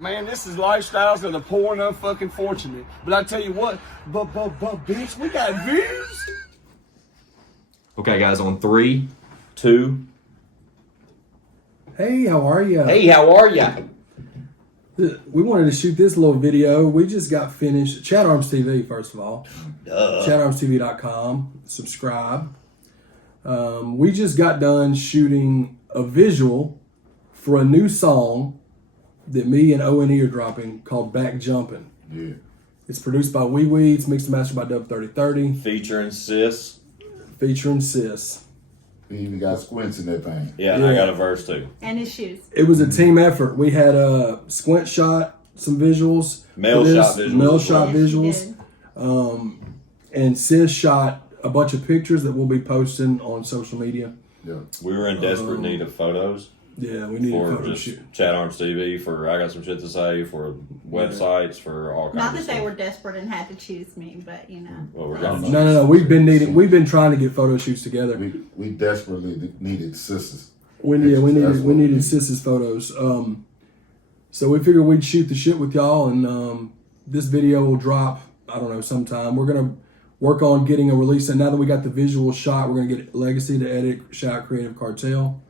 Man, this is lifestyles of the poor and unfucking fortunate. But I tell you what, but bitch, we got views. Okay, guys, on 3, 2. Hey, how are ya? Hey, how are ya? We wanted to shoot this little video. We just got finished. ChadArmesTV, first of all. ChadArmesTV.com. Subscribe. We just got done shooting a visual for a new song that me and O.N.E are dropping called Back Jumpin'. Yeah. It's produced by Wee. It's mixed and mastered by Dub3030. Featuring Sis. Featuring Sis. We even got Squints in that thing. Yeah, and I got a verse too. And his shoes. It was a team effort. We had Squint shot some visuals. Male shot visuals. And Sis shot a bunch of pictures that we'll be posting on social media. Yeah. We were in desperate need of photos. Yeah, we need a for photo just shoot. ChadArmesTV, for I got some shit to say, for websites, for all kinds Not of that stuff. they were desperate and had to choose me, but you know. Well, we're gonna No. We've been trying to get photo shoots together. We desperately needed sisters. We needed Sis's photos. So we figured we'd shoot the shit with y'all, and this video will drop, I don't know, sometime. We're gonna work on getting a release, and now that we got the visual shot, we're gonna get Legacy to edit, shot Creative Cartel,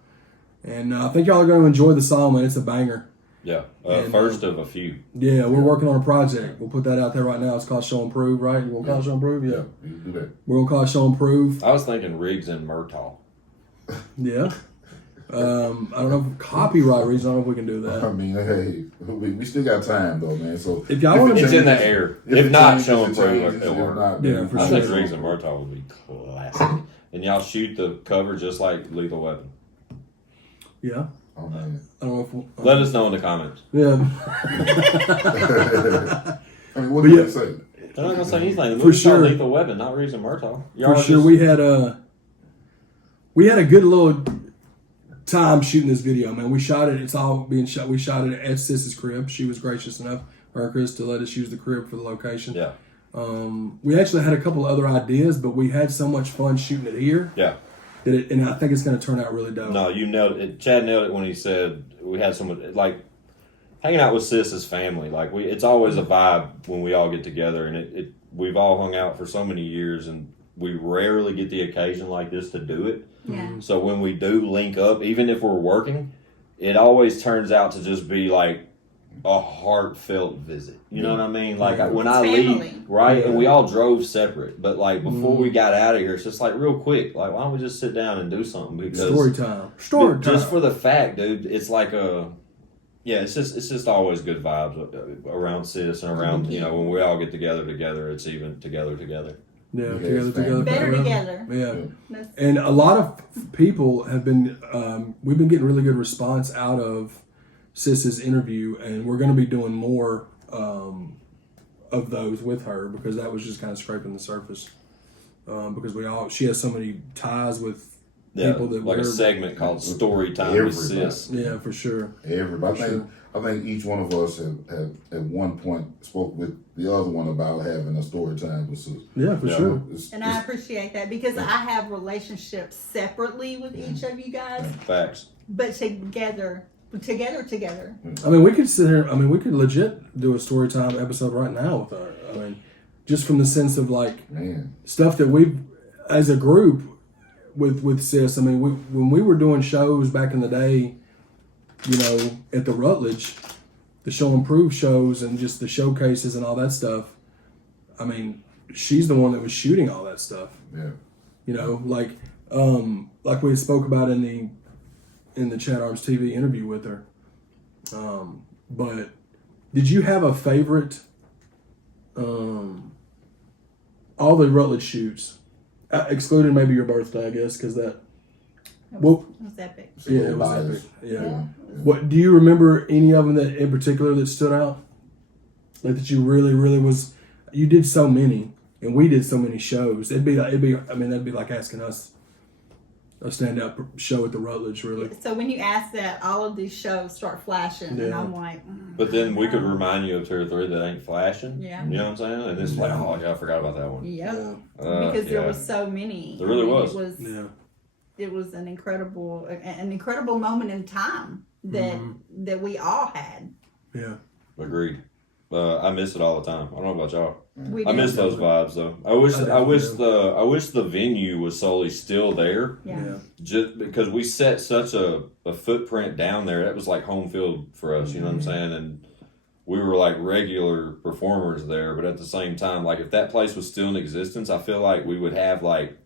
and I think y'all are gonna enjoy the song, man. It's a banger. Yeah, And, first of a few. Yeah, we're working on a project. We'll put that out there right now. It's called Show and Prove, right? You want to call it Show and Prove? Yeah. We can do that. We're gonna call it Show and Prove. I was thinking Riggs and Murtaugh. Yeah. I don't know, for copyright reasons, I don't know if we can do that. I mean, hey, we still got time though, man. So If y'all want to, It's in the air. If not, Show and Prove. If not, Yeah, then for I sure. think Riggs and Murtaugh would be classic. And y'all shoot the cover just like Lethal Weapon. yeah. Oh man. I don't know if we'll, Let us know in the comments. yeah. I mean, what do you say? They're not gonna say anything. The For movie's sure. called Lethal Weapon, not Riggs and Murtaugh. For sure, we had a good little time shooting this video, man. We shot it. It's all being shot. We shot it at Sis's crib. She was gracious enough, her and Chris, to let us use the crib for the location. Yeah. We actually had a couple of other ideas, but we had so much fun shooting it here Yeah. that and I think it's going to turn out really dope. No, you nailed it. Chad nailed it when he said we had someone like hanging out with Sis's family. Like it's always a vibe when we all get together, and we've all hung out for so many years, and we rarely get the occasion like this to do it. Yeah. So when we do link up, even if we're working, it always turns out to just be like a heartfelt visit. You know what I mean? Like when I family. leave, right? And we all drove separate, but like before we got out of here, it's just like real quick. Like why don't we just sit down and do something? Because Story time. just for the fact, dude, it's like it's just always good vibes around Sis and around when we all get together. It's even together. Yeah, Yeah, together. Better forever. together. Yeah. And a lot of people have been, we've been getting really good response out of Sis's interview, and we're going to be doing more of those with her, because that was just kind of scraping the surface. Because she has so many ties with people that like a segment called Story Time with Everybody. Sis. Yeah, for sure. Everybody. I think each one of us have at one point spoke with the other one about having a story time with sis. Yeah, for sure. And I appreciate that, because I have relationships separately with each of you guys, Facts. but together. I mean, we could sit here. I mean, we could legit do a story time episode right now with her. I mean, just from the sense of like stuff that we've, as a group, with Sis. I mean, when we were doing shows back in the day, at the Rutledge, the Show and Prove shows and just the showcases and all that stuff. I mean, she's the one that was shooting all that stuff. Yeah. Like we spoke about in the ChadArmesTV interview with her. But did you have a favorite? All the Rutledge shoots, excluding maybe your birthday, I guess, because that. It was epic. Yeah, it was epic. Yeah. What do you remember? Any of them that in particular that stood out? Like that you really, really was. You did so many, and we did so many shows. That'd be like asking us a standout show at the Rutledge, really. So when you ask that, all of these shows start flashing, and I'm like. But then we could remind you of 2 or 3 that ain't flashing. Yeah. You know what I'm saying? And it's like, oh yeah, I forgot about that one. Yep. Because there was so many. There really was. It was an incredible moment in time that we all had. Yeah. Agreed. I miss it all the time. I don't know about y'all. We I do. miss those vibes though. I wish the venue was solely still there. Yeah. Just because we set such a footprint down there, that was like home field for us. You know what I'm saying? And we were like regular performers there. But at the same time, like if that place was still in existence, I feel like we would have like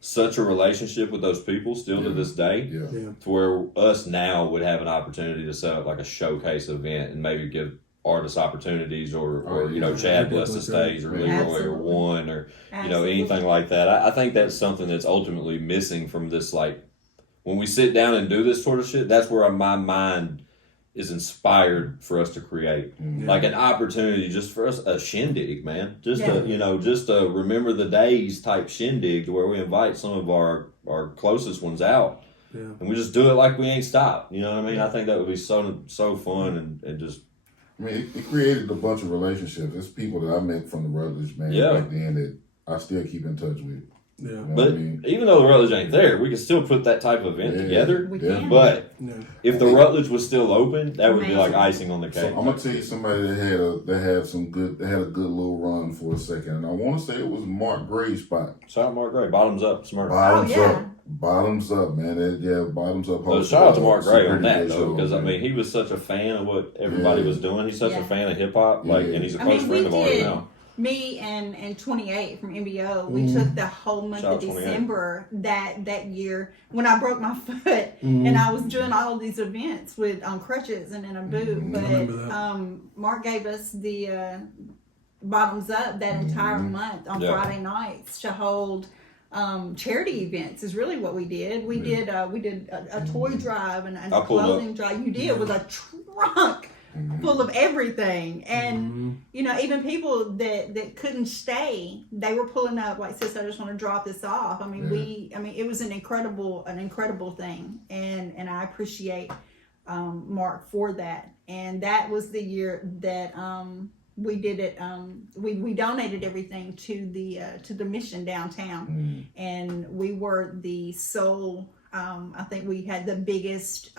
such a relationship with those people still to this day, to where us now would have an opportunity to set up like a showcase event and maybe give artist opportunities or you know, Chad Bless the Stage or Leroy or One or you know, anything like that. I think that's something that's ultimately missing from this. Like when we sit down and do this sort of shit, that's where my mind is inspired for us to create like an opportunity just for us, a shindig, man, just a remember the days type shindig to where we invite some of our closest ones out and we just do it like we ain't stopped. You know what I mean? I think that would be so fun and just, I mean, it created a bunch of relationships. There's people that I met from the Rutledge, man, back then that I still keep in touch with. Yeah. You know but what I mean? even though the Rutledge ain't there, we can still put that type of event together. We can. But if the Rutledge was still open, that would be like icing on the cake. So I'm gonna tell you somebody that had a good little run for a second, and I want to say it was Mark Gray's spot. Shout out Mark Gray, bottoms up, smart. Bottoms up, man. Bottoms up. So shout out to Mark Gray on that though, because I mean he was such a fan of what everybody was doing. He's such a fan of hip hop, like, and he's a close friend of ours now. Me and 28 from MBO, we took the whole month of December that year when I broke my foot and I was doing all of these events with on crutches and in a boot. But Mark gave us the bottoms up that entire month on Friday nights to hold charity events is really what we did. We did a toy drive and a clothing drive. You did with a trunk full of everything, and you know, even people that couldn't stay, they were pulling up like, sis, I just want to drop this off. I mean, it was an incredible thing, and I appreciate Mark for that. And that was the year that we did it. We donated everything to the mission downtown, and we were the sole. I think we had the biggest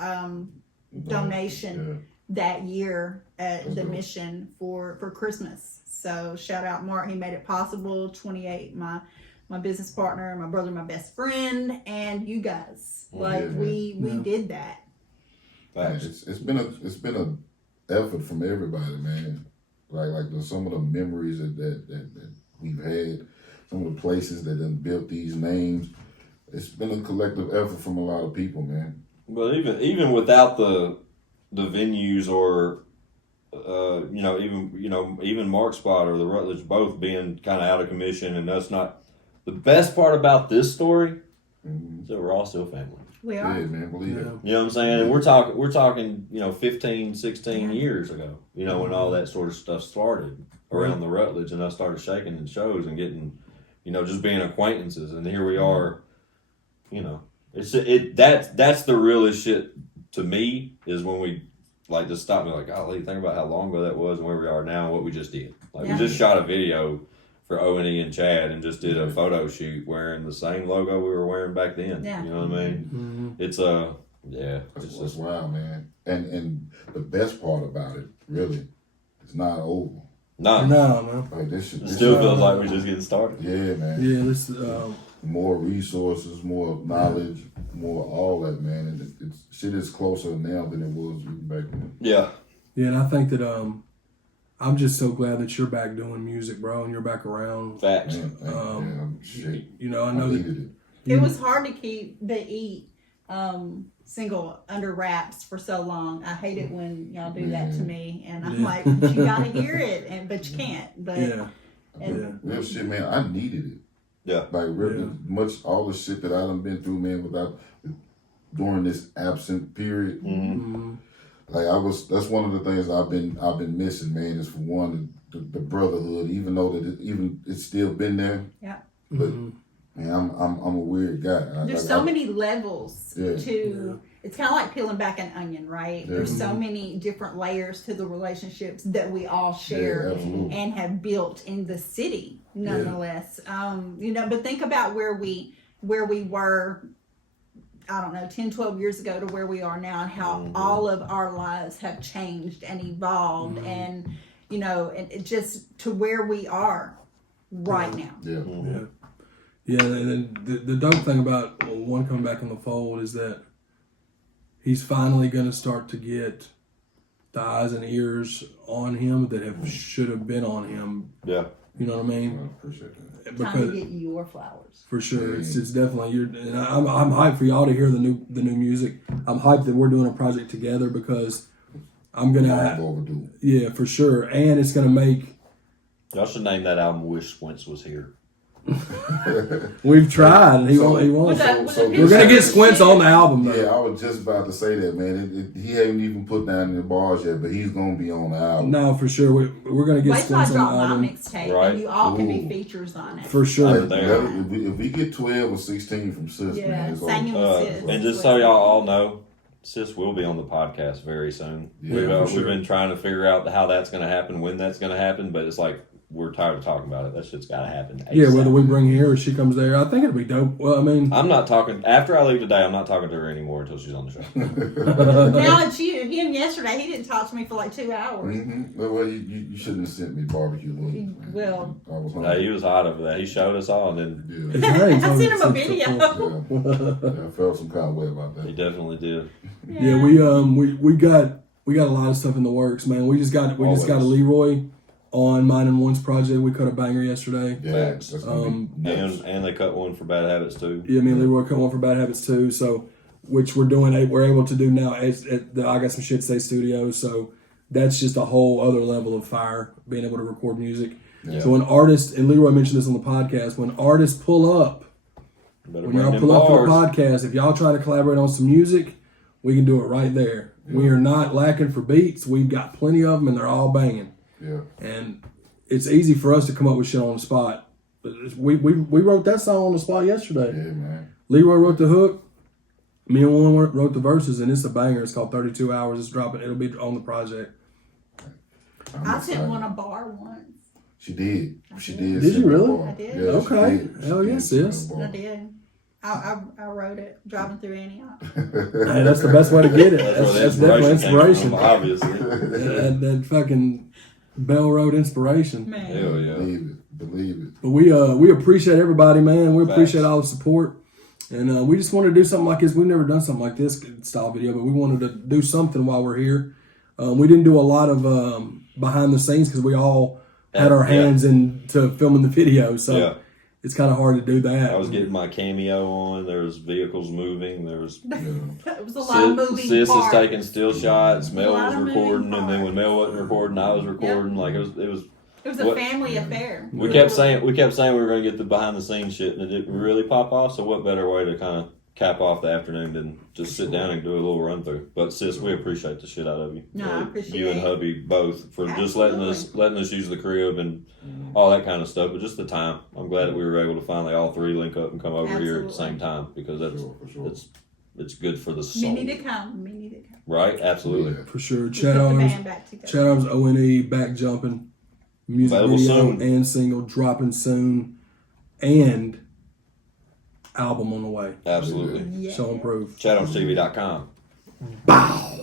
donation that year at the mission for Christmas. So shout out Mark, he made it possible. 28, my business partner, my brother, my best friend, and you guys. We did that. It's been a effort from everybody, man. Like some of the memories that we've had, some of the places that have built these names. It's been a collective effort from a lot of people, man. But even without the venues or even Mark's spot or the Rutledge both being kind of out of commission and us not, the best part about this story is that we're all still family. We are. Yeah, man, believe it. You know what I'm saying? And we're talking 15, 16 years ago, when all that sort of stuff started around the Rutledge and us started shaking in shows and getting, just being acquaintances, and here we are, that's the realest shit to me, is when we like just stop and be like, golly, think about how long ago that was and where we are now and what we just did. Like we just shot a video for O.N.E and Chad and just did a photo shoot wearing the same logo we were wearing back then. Yeah. You know what I mean? It's It's just wild, man. And the best part about it, really, it's not over. No, man. Like this still feels like we're just getting started. Yeah, man. Yeah, let's more resources, more knowledge, more all that, man. And it's shit is closer now than it was back then. Yeah. Yeah, and I think that I'm just so glad that you're back doing music, bro, and you're back around. Facts. Man, shit. I know that it was hard to keep the E single under wraps for so long. I hate it when y'all do that to me, and I'm like, but you gotta hear it, but you can't. But real shit, man. I needed it. Yeah. Like really much all the shit that I done been through, man, during this absent period. Like that's one of the things I've been missing, man, is for one the brotherhood, even though it's still been there. Yeah. But man, I'm a weird guy. There's so many levels to. It's kind of like peeling back an onion, right? Yeah. There's so many different layers to the relationships that we all share and have built in the city, nonetheless. But think about where we were I don't know, 10, 12 years ago to where we are now, and how all of our lives have changed and evolved, and, you know, and it just to where we are right now. Yeah, and then the dope thing about O.N.E coming back in the fold is that he's finally going to start to get the eyes and ears on him that should have been on him. Yeah. You know what I mean? I appreciate that. Time to get you your flowers. For sure, it's definitely and I'm hyped for y'all to hear the new music. I'm hyped that we're doing a project together because I'm gonna overdue. Yeah, for sure, and it's gonna make. Y'all should name that album "Wish Squints Was Here." We've tried, and he won't. We're gonna get Squints on the album, though. Yeah, I was just about to say that, man. He haven't even put down the bars yet, but he's gonna be on the album. No, for sure. We're gonna get Wait till I Squints on drop the my album mixtape, and you all can be features on it. for sure. If we get 12 or 16 from Sis, man, it's singing over. with Sis. And just so y'all all know, Sis will be on the podcast very soon. Yeah, We've been trying to figure out how that's going to happen, when that's going to happen, but it's like we're tired of talking about it. That shit's got to happen. ASAP. Yeah, whether we bring her or she comes there, I think it'll be dope. Well, I mean, I'm not talking after I leave today. I'm not talking to her anymore until she's on the show. Now it's you. Him yesterday, he didn't talk to me for like 2 hours. Mm-hmm. Well, you shouldn't have sent me barbecue wings. Well, I was No, hungry. he was hot over that. He showed us all, and then I sent him a video. I felt some kind of way about he that. definitely did. yeah, we got a lot of stuff in the works, man. We just got a Leroy on Mine and One's project. We cut a banger yesterday. Yeah, that's gonna be nuts. And they cut one for Bad Habits too. Yeah, me and Leroy cut one for Bad Habits too. So, which we're able to do now at the I Got Some Shit Say studio. So that's just a whole other level of fire, being able to record music. Yeah. So when artists, and Leroy mentioned this on the podcast, when artists pull up, Better when bring y'all them pull up for the bars. podcast, if y'all try to collaborate on some music, we can do it right there. We are not lacking for beats. We've got plenty of them, and they're all banging. Yeah. And it's easy for us to come up with shit on the spot. But we wrote that song on the spot yesterday. Yeah, man. Leroy wrote the hook. Me and one wrote the verses, and it's a banger. It's called 32 Hours. It's dropping. It'll be on the project. I sent one a bar once. She did. She did. Did send you me a really? bar. I did. Yeah, she Okay. did. She Hell did yes, send me a sis. bar. I did. I wrote it driving through Antioch. Hey, that's the best way to get it. That's definitely inspiration. Came from, obviously. that fucking Bell Road inspiration. Man. Hell yeah. Believe it. But we appreciate everybody, man. We appreciate Facts. all the support. And we just wanted to do something like this. We've never done something like this style video, but we wanted to do something while we're here. We didn't do a lot of behind the scenes because we all had our hands into filming the video. So it's kind of hard to do that. I was getting my cameo on. There was vehicles moving. There was It was a lot of moving Sis is parts. taking still shots. Mel lot was of moving recording, and then when parts. Mel wasn't recording, I was recording. Like it was. It was a family affair. We kept saying we were going to get the behind the scenes shit, and it didn't really pop off. So what better way to kind of cap off the afternoon than just sit down and do a little run through? But sis, we appreciate the shit out of you. No, I appreciate you and it. hubby both for just letting us use the crib and all that kind of stuff. But just the time, I'm glad that we were able to finally all three link up and come over here at the same time because it's good for the soul. Me need to come. Right? Absolutely. Yeah. For sure. Put the band back together. ChadArmes O.N.E. back jumping. Music Available video soon. and single dropping soon. And album on the way. Absolutely. Yeah. Show and proof. ChadArmesTV.com. Bow.